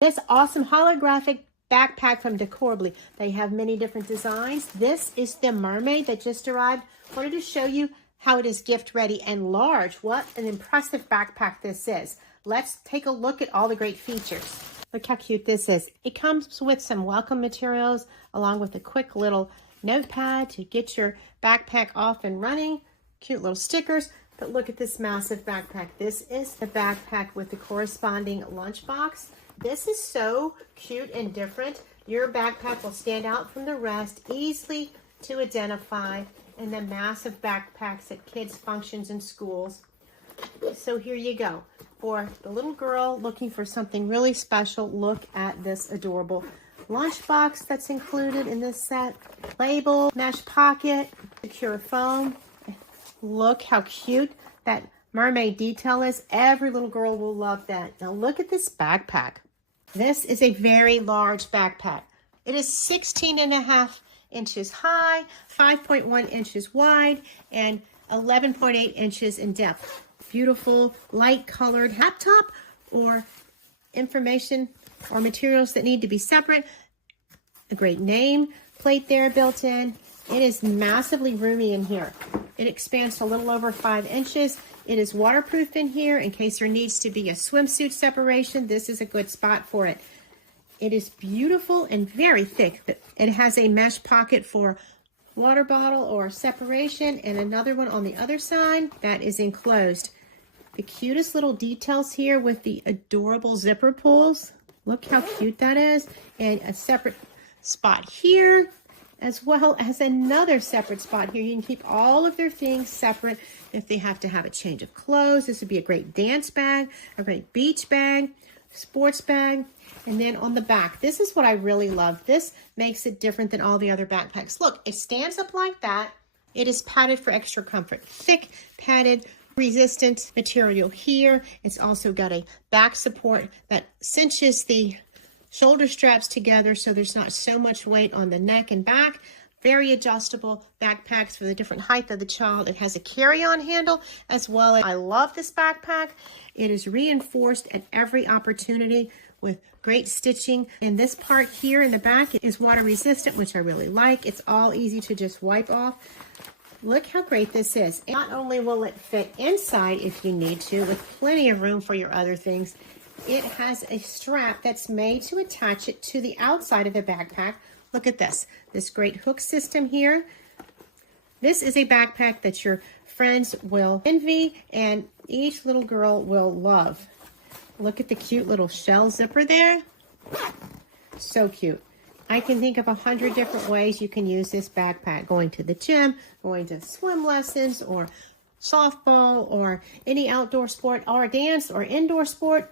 This awesome holographic backpack from Decorably. They have many different designs. This is the mermaid that just arrived. Wanted to show you how it is gift ready and large. What an impressive backpack this is. Let's take a look at all the great features. Look how cute this is. It comes with some welcome materials along with a quick little notepad to get your backpack off and running. Cute little stickers. But look at this massive backpack. This is the backpack with the corresponding lunchbox. This is so cute and different. Your backpack will stand out from the rest, easily to identify in the massive backpacks at kids' functions and schools. So here you go. For the little girl looking for something really special, look at this adorable lunchbox that's included in this set. Label, mesh pocket, secure foam. Look how cute that mermaid detail is. Every little girl will love that. Now look at this backpack. This is a very large backpack. It is 16.5 inches high, 5.1 inches wide, and 11.8 inches in depth. Beautiful, light colored laptop or information or materials that need to be separate. A great name plate there built in. It is massively roomy in here. It expands to a little over 5 inches. It is waterproof in here in case there needs to be a swimsuit separation. This is a good spot for it. It is beautiful and very thick. It has a mesh pocket for water bottle or separation and another one on the other side that is enclosed. The cutest little details here with the adorable zipper pulls. Look how cute that is. And a separate spot here, as well as another separate spot here. You can keep all of their things separate if they have to have a change of clothes. This would be a great dance bag, a great beach bag, sports bag. And then on the back, this is what I really love. This makes it different than all the other backpacks. Look, it stands up like that. It is padded for extra comfort. Thick, padded, resistant material here. It's also got a back support that cinches the shoulder straps together so there's not so much weight on the neck and back. Very adjustable backpacks for the different height of the child. It has a carry-on handle as well. I love this backpack. It is reinforced at every opportunity with great stitching. And this part here in the back is water resistant, which I really like. It's all easy to just wipe off. Look how great this is. Not only will it fit inside if you need to, with plenty of room for your other things, it has a strap that's made to attach it to the outside of the backpack. Look at this great hook system here. This is a backpack that your friends will envy and each little girl will love. Look at the cute little shell zipper there. So cute. I can think of 100 different ways you can use this backpack. Going to the gym, going to swim lessons, or softball, or any outdoor sport, or dance, or indoor sport.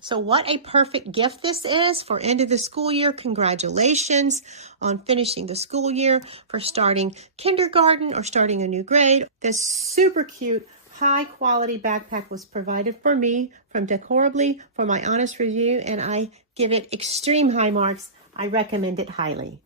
So what a perfect gift this is for end of the school year. Congratulations on finishing the school year, for starting kindergarten or starting a new grade. This super cute, high quality backpack was provided for me from Decorably for my honest review, and I give it extreme high marks. I recommend it highly.